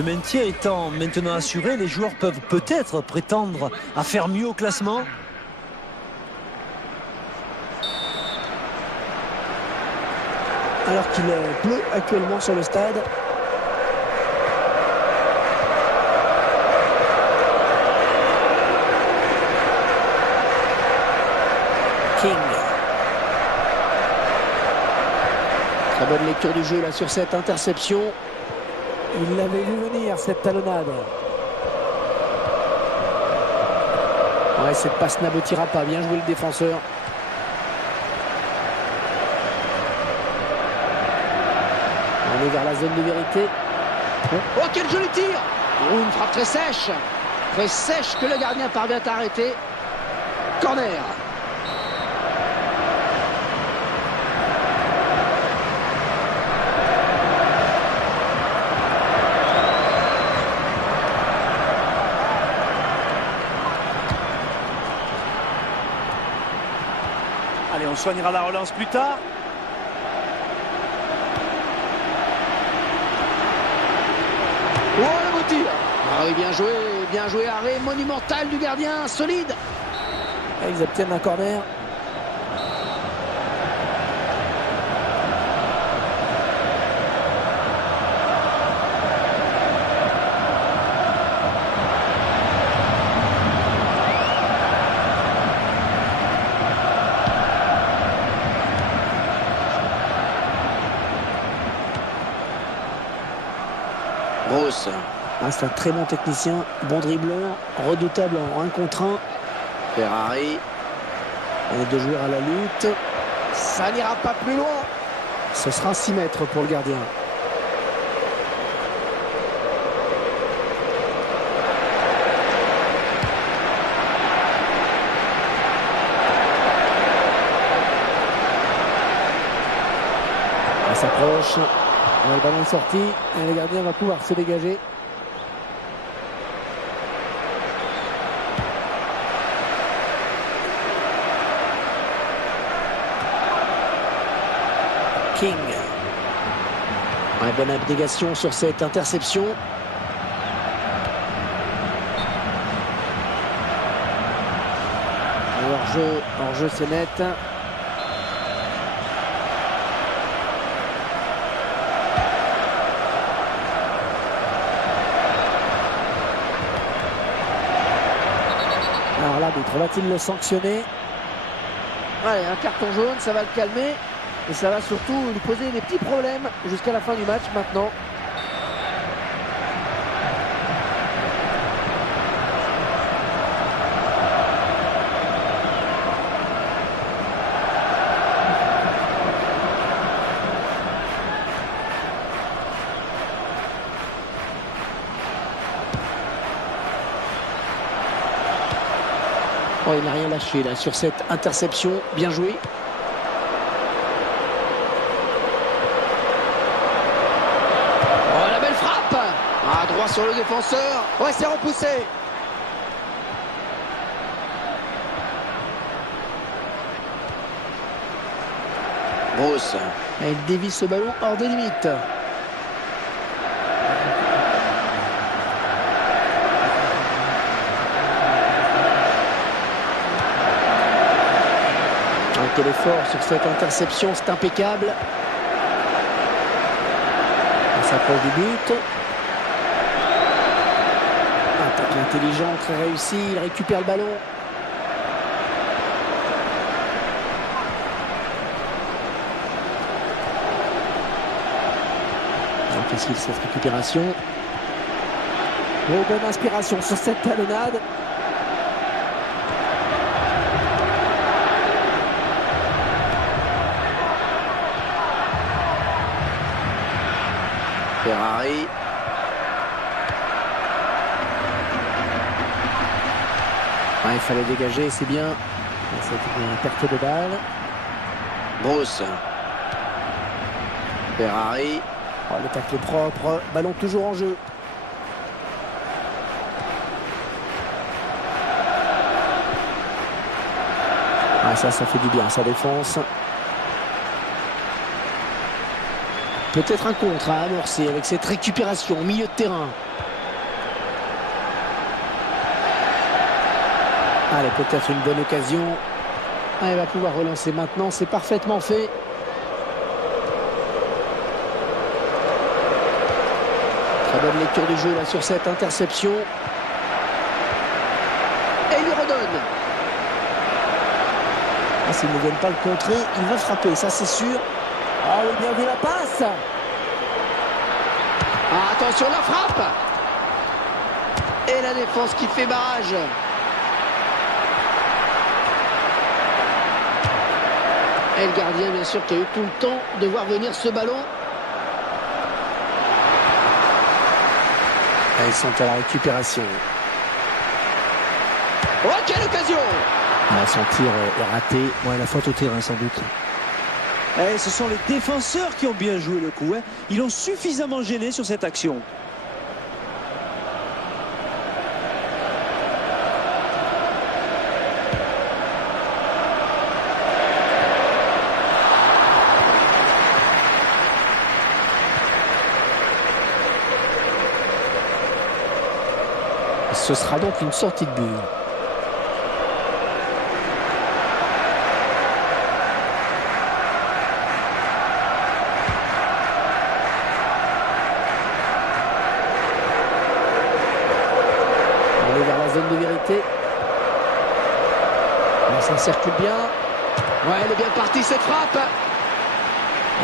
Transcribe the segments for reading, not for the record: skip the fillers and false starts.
Le maintien étant maintenant assuré, les joueurs peuvent peut-être prétendre à faire mieux au classement. Alors qu'il pleut actuellement sur le stade. King. Très bonne lecture du jeu là sur cette interception. Il l'avait vu venir cette talonnade. Ouais, cette passe n'aboutira pas. Bien joué le défenseur. On est vers la zone de vérité. Oh, quel joli tir! Oh, une frappe très sèche. Très sèche que le gardien parvient à arrêter. Corner. Allez, on soignera la relance plus tard. Oh, le beau tir! Ah oui, bien joué, arrêt monumental du gardien, solide. Et ils obtiennent un corner. Grosse. Ah, c'est un très bon technicien, bon dribbleur, redoutable en 1 contre 1. Ferrari. Les deux joueurs à la lutte. Ça n'ira pas plus loin. Ce sera 6 mètres pour le gardien. On s'approche. Le ballon est sorti et le gardien va pouvoir se dégager. King. Ouais, bonne abnégation sur cette interception. Hors-jeu c'est net. Alors l'arbitre va-t-il le sanctionner? Allez, un carton jaune, ça va le calmer. Et ça va surtout lui poser des petits problèmes jusqu'à la fin du match maintenant. Oh, il n'a rien lâché là sur cette interception. Bien joué. Droit sur le défenseur. Ouais, c'est repoussé. Grosse. Et il dévie ce ballon hors des limites. Quel effort sur cette interception, c'est impeccable. On s'approche du but. Attaque intelligent, très réussi, il récupère le ballon. Facile cette récupération. Oh, bonne inspiration sur cette talonnade. Ferrari. Ah, il fallait dégager, c'est bien. C'est une perte de balle. Grosse. Ferrari. Oh, le tacle propre, ballon toujours en jeu. Ah, ça fait du bien, sa défense. Peut-être un contre à amorcer avec cette récupération au milieu de terrain. Allez, peut-être une bonne occasion. Ah, il va pouvoir relancer maintenant, c'est parfaitement fait. Très bonne lecture du jeu là sur cette interception. Et il lui redonne. Ah, s'ils ne viennent pas le contrer, il va frapper, ça c'est sûr. Ah oui, bien vu la passe. Ah, attention la frappe. Et la défense qui fait barrage. Et le gardien, bien sûr, qui a eu tout le temps de voir venir ce ballon. Et ils sont à la récupération. Oh, quelle occasion! Ah, son tir est raté. Ouais, la faute au terrain, sans doute. Et ce sont les défenseurs qui ont bien joué le coup. Hein. Ils l'ont suffisamment gêné sur cette action. Ce sera donc une sortie de but. On est vers la zone de vérité. On s'encircule bien. Ouais, elle est bien partie cette frappe.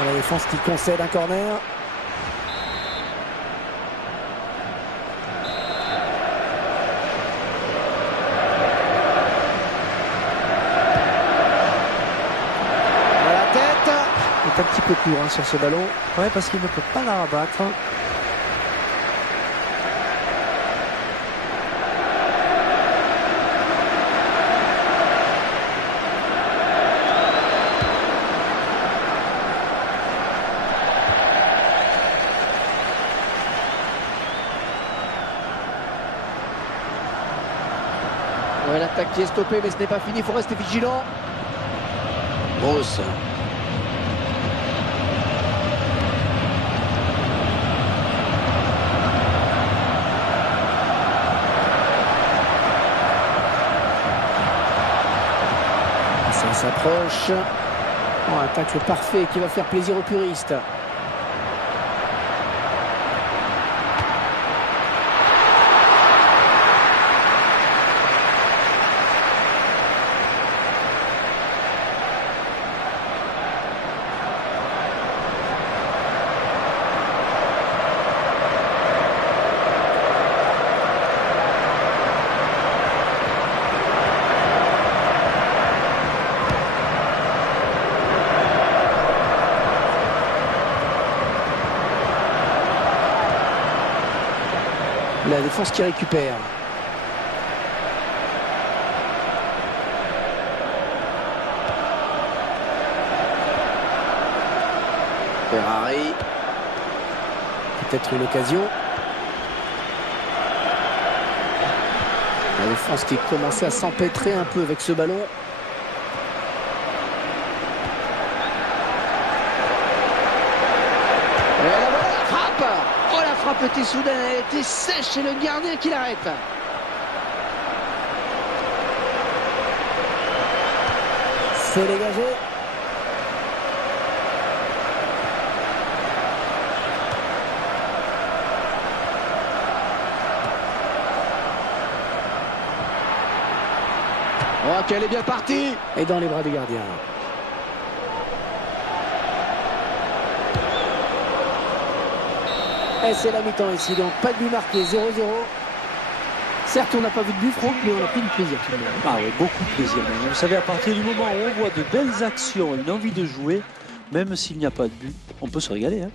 La défense qui concède un corner. Un petit peu court sur ce ballon. Ouais, parce qu'il ne peut pas la rabattre. Ouais, l'attaque qui est stoppée, mais ce n'est pas fini, il faut rester vigilant. Bruce. Ça s'approche. Oh, un tacle parfait qui va faire plaisir aux puristes. La défense qui récupère. Ferrari. Peut-être une occasion. La défense qui commençait à s'empêtrer un peu avec ce ballon. Et là, voilà la frappe. Oh, la frappe était soudaine, elle était sèche et le gardien qui l'arrête. C'est dégagé. Oh, qu'elle est bien partie. Et dans les bras du gardien. Et c'est la mi-temps ici, donc pas de but marqué, 0-0. Certes, on n'a pas vu de but, Franck, mais on a pris du plaisir. Ah oui, beaucoup de plaisir. Vous savez, à partir du moment où on voit de belles actions et une envie de jouer, même s'il n'y a pas de but, on peut se régaler. Hein.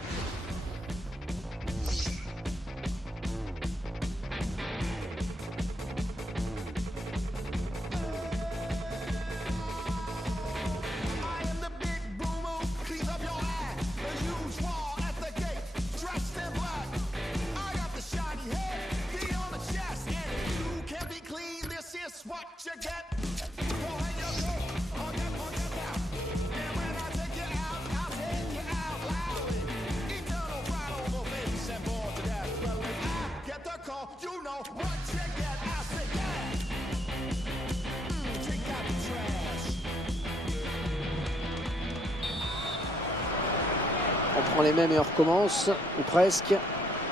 reprend les mêmes et on recommence, ou presque.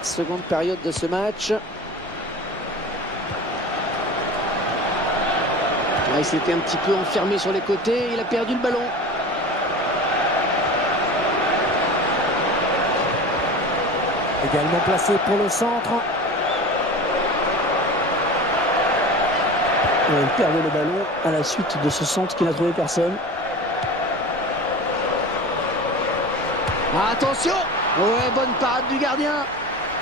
Seconde période de ce match. Là, il s'était un petit peu enfermé sur les côtés, il a perdu le ballon. Également placé pour le centre. Il perdait le ballon à la suite de ce centre qui n'a trouvé personne. Attention! Ouais, bonne parade du gardien.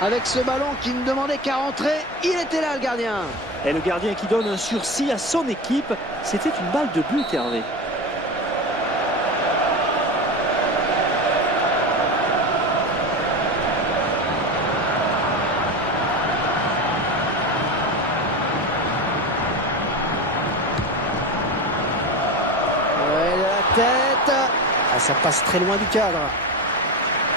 Avec ce ballon qui ne demandait qu'à rentrer, il était là le gardien. Et le gardien qui donne un sursis à son équipe, c'était une balle de but, Hervé. Ouais, la tête. Ah, ça passe très loin du cadre.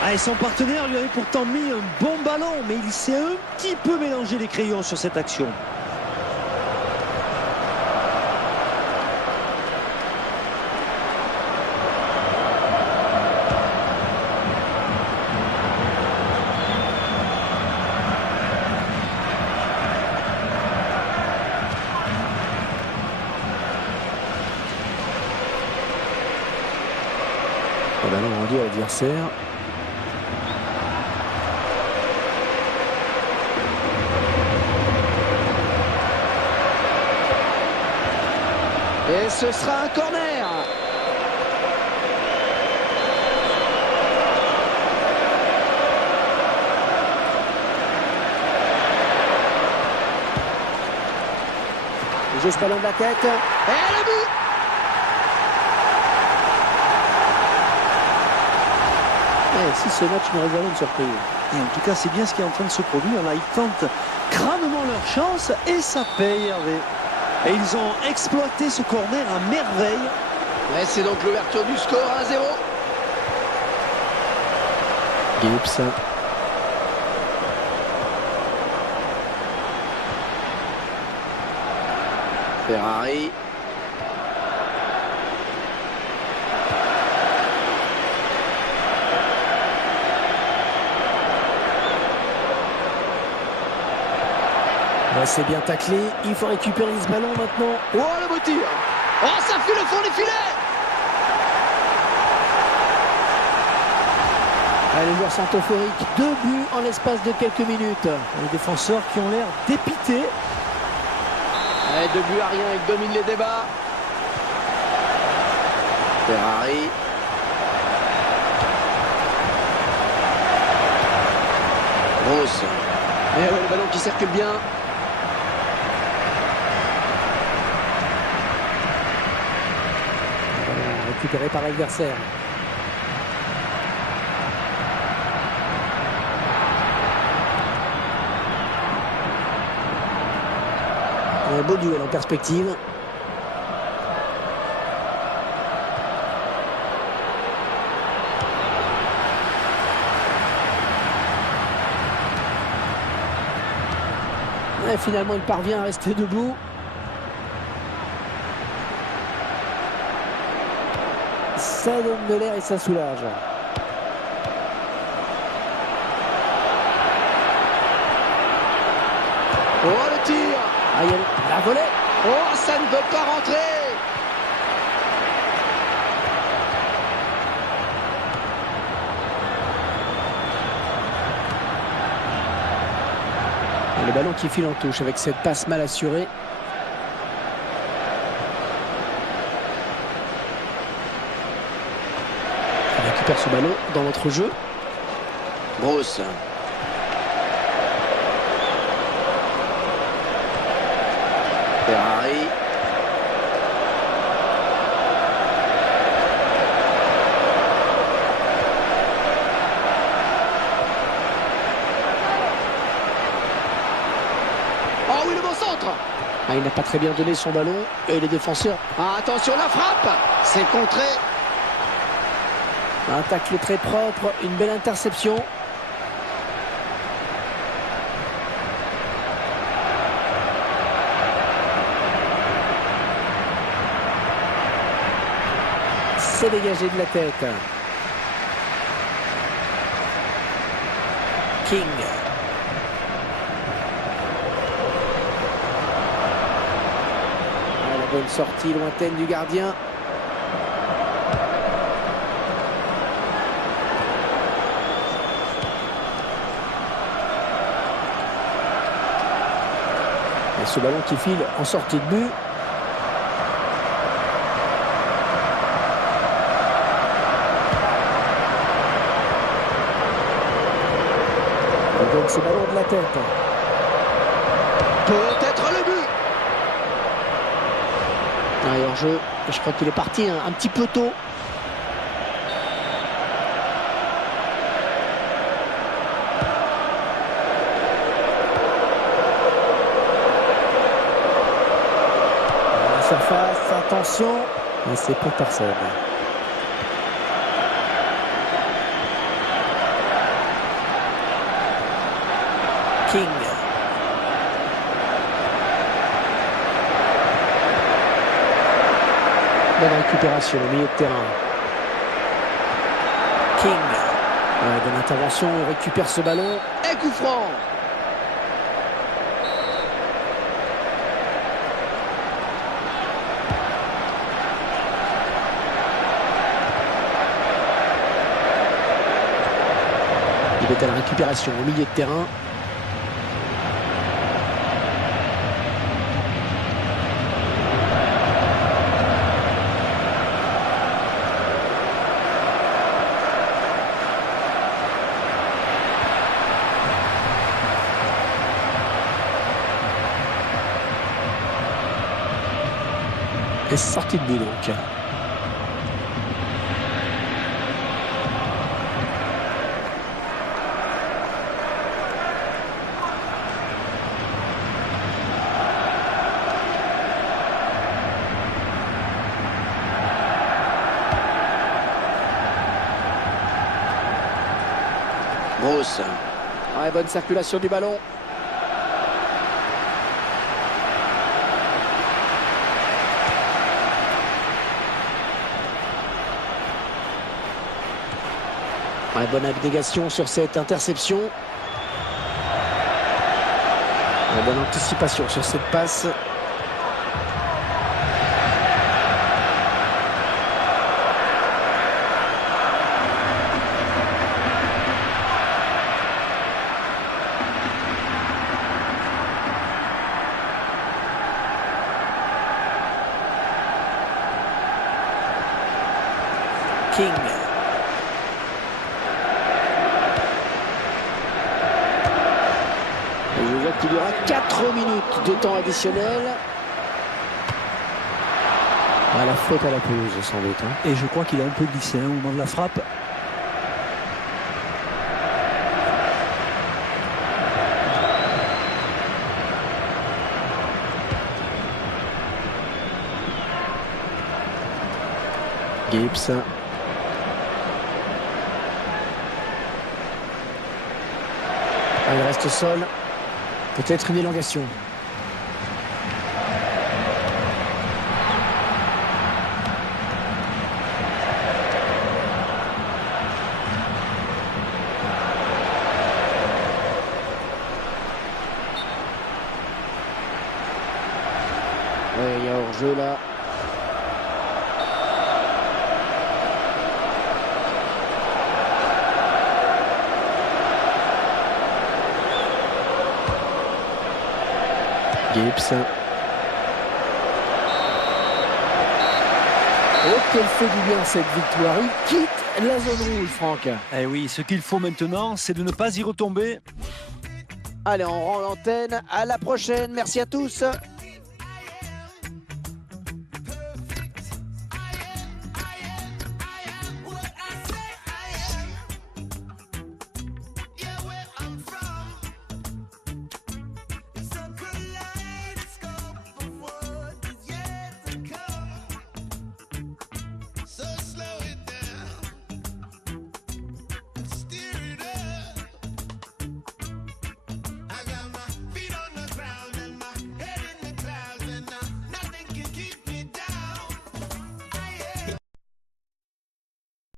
Ah, et son partenaire lui avait pourtant mis un bon ballon, mais il s'est un petit peu mélangé les crayons sur cette action. Le ballon rendu à l'adversaire. Et ce sera un corner. Il joue ce ballon de la tête. Et le but. Si ce match nous réserve une surprise. Et en tout cas, c'est bien ce qui est en train de se produire. Là, ils tentent crânement leur chance et ça paye, Hervé. Et ils ont exploité ce corner à merveille. Ouais, c'est donc l'ouverture du score 1-0. Gibbs. Ferrari. Ouais, c'est bien taclé. Il faut récupérer ce ballon maintenant. Oh, le beau tir. Oh, ça file au fond des filets. Les joueurs sont euphoriques. 2 buts en l'espace de quelques minutes. Les défenseurs qui ont l'air dépités. Ouais, 2 buts à rien, il domine les débats. Ferrari. Grosse. Et ouais, le ballon qui circule bien. Récupéré par l'adversaire. Un beau duel en perspective. Et finalement, il parvient à rester debout. Ça donne de l'air et ça soulage. Oh, le tir. Ah, il y a la volée. Oh, ça ne peut pas rentrer. Et le ballon qui file en touche avec cette passe mal assurée. On récupère ce ballon dans notre jeu. Grosse. Ferrari. Oh oui, le bon centre. Ah, il n'a pas très bien donné son ballon. Et les défenseurs. Ah, attention, la frappe. C'est contré. Un tacle très propre. Une belle interception. C'est dégagé de la tête. King. La bonne sortie lointaine du gardien. Et ce ballon qui file en sortie de but. Il donne ce ballon de la tête. Peut-être le but. Et hors-jeu, je crois qu'il est parti un petit peu tôt. La surface, attention. Et c'est pour personne. King. Bonne récupération au milieu de terrain. King. Bonne intervention, il récupère ce ballon. Et coup franc. Il est à la récupération au milieu de terrain. Et sortie de but donc. Bruce. Ouais, bonne circulation du ballon. Ouais, bonne abnégation sur cette interception. Ouais, bonne anticipation sur cette passe. King. Je vois qu'il y aura 4 minutes de temps additionnel. La faute à la pelouse sans doute. Et je crois qu'il a un peu glissé au moment de la frappe. Gibbs. Il reste au sol. Peut-être une élongation. Ouais, il y a hors-jeu là. Gibbs. Oh, qu'elle fait du bien cette victoire. Il quitte la zone rouge, Franck. Eh oui, ce qu'il faut maintenant, c'est de ne pas y retomber. Allez, on rend l'antenne. À la prochaine. Merci à tous.